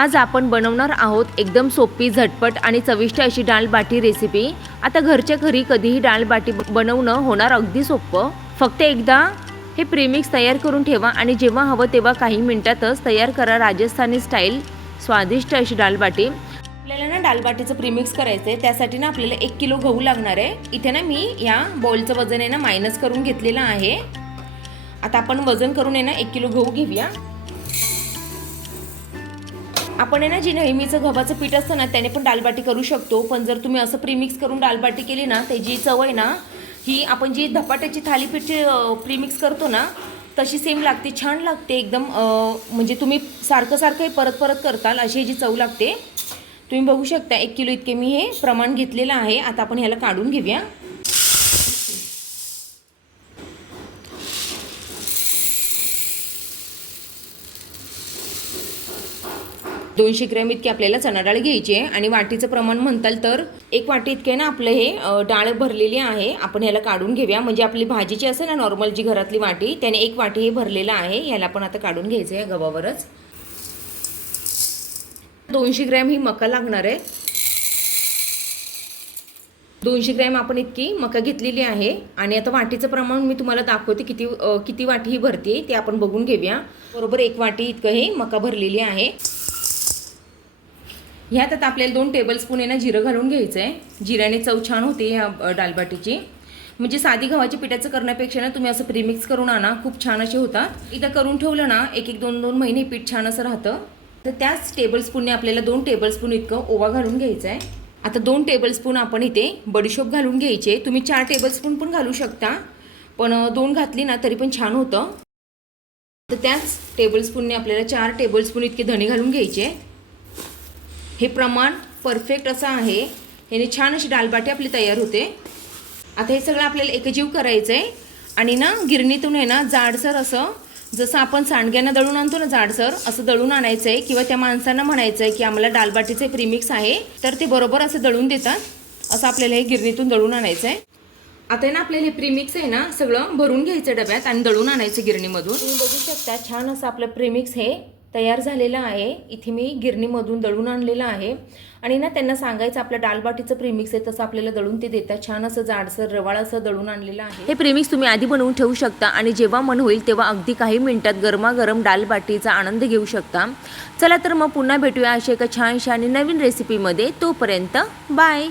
आज आपण बनवणार आहोत एकदम सोपी, झटपट आणि चविष्ट अशी डाळ बाटी रेसिपी। आता घरच्या घरी कधीही डाळ बाटी बनवणं होणार अगदी सोपं। फक्त एकदा हे प्रीमिक्स तयार करून ठेवा आणि जेव्हा हवं तेव्हा काही मिनिटातच तयार करा राजस्थानी स्टाईल स्वादिष्ट अशी डाळ बाटी। आपल्याला ना डाळ बाटीचं प्रीमिक्स करायचं आहे, त्यासाठी ना आपल्याला 1 किलो गहू लागणार आहे। इथे ना मी या बॉलचं वजन आहे ना मायनस करून घेतलेलं आहे। आता आपण वजन करून आहे ना 1 किलो गहू घेऊया। आपण आहे ना जी नेहमीचं गव्हाचं पीठ असतं ना त्याने पण डाळबाटी करू शकतो, पण जर तुम्ही असं प्रीमिक्स करून डाळबाटी केली ना त्याची चव आहे ना ही आपण जी धपाट्याची थालीपीठची प्रीमिक्स करतो ना तशी सेम लागते, छान लागते एकदम। म्हणजे तुम्ही सारखं सारखं परत परत करताल अशी जी चव लागते। तुम्ही बघू शकता 1 किलो इतके मी हे प्रमाण घेतलेलं आहे। आता आपण ह्याला काढून घेऊया। 200 ग्रॅम इतकी आपल्याला चणा डाळ घ्यायची आहे आणि वाटीचं प्रमाण म्हणताल तर 1 वाटी इतके ना आपलं हे डाळ भरलेली आहे। आपण ह्याला काढून घेऊया, म्हणजे आपली भाजीची असेल ना नॉर्मल जी घरातली वाटी त्याने 1 वाटी हे भरलेलं आहे। ह्याला पण आता काढून घ्यायचं आहे गव्हावरच। 200 ग्रॅम ही मका लागणार आहे। 200 ग्रॅम आपण इतकी मका घेतलेली आहे आणि आता वाटीचं प्रमाण मी तुम्हाला दाखवते किती वाटी ही भरते ते आपण बघून घेऊया। बरोबर 1 वाटी इतकं हे मका भरलेली आहे। ह्यात आता आपल्याला 2 टेबलस्पून आहे ना जिरं घालून घ्यायचं आहे। जिऱ्याने चव छान होते ह्या डाळबाटीची, म्हणजे साधी गव्हाच्या पिठाचं करण्यापेक्षा ना तुम्ही असं प्रीमिक्स करून आणा, खूप छान असे होतात। इथं करून ठेवलं ना 1-2 महिने पीठ छान असं राहतं। तर त्याच टेबलस्पूनने आपल्याला 2 टेबलस्पून इतकं ओवा घालून घ्यायचं आहे। आता 2 टेबलस्पून आपण इथे बडीशोप घालून घ्यायचे, तुम्ही 4 टेबलस्पून पण घालू शकता, पण 2 घातली ना तरी पण छान होतं। तर त्याच टेबलस्पूनने आपल्याला 4 टेबलस्पून इतके धणे घालून घ्यायचे। हे प्रमाण परफेक्ट असं आहे, ह्याने छान अशी डाळबाटी आपली तयार होते। आता हे सगळं आपल्याला एकजीव करायचं आहे आणि ना गिरणीतून आहे ना जाडसर असं, जसं आपण सांडग्यांना दळून आणतो ना जाडसर, असं दळून आणायचं आहे। किंवा त्या माणसांना म्हणायचं आहे की आम्हाला डाळबाटीचे प्रीमिक्स आहे, तर ते बरोबर असं दळून देतात। असं आपल्याला हे गिरणीतून दळून आणायचं आहे। आता ना आपल्याला हे प्रीमिक्स आहे ना सगळं भरून घ्यायचं डब्यात आणि दळून आणायचं गिरणीमधून। तुम्ही बघू शकता छान असं आपलं प्रीमिक्स हे तयार झालेलं आहे। इथे मी गिरणीमधून दळून आणलेलं आहे आणि ना त्यांना सांगायचं आपलं डाळबाटीचं प्रीमिक्स आहे, तसं आपल्याला दळून ते देतात। छान असं जाडसर रवाळ असं दळून आणलेलं आहे। हे प्रीमिक्स तुम्ही आधी बनवून ठेवू शकता आणि जेव्हा मन होईल तेव्हा अगदी काही मिनिटात गरमागरम डाळबाटीचा आनंद घेऊ शकता। चला तर मग पुन्हा भेटूया अशा एका छानशा आणि नवीन रेसिपीमध्ये। तोपर्यंत बाय।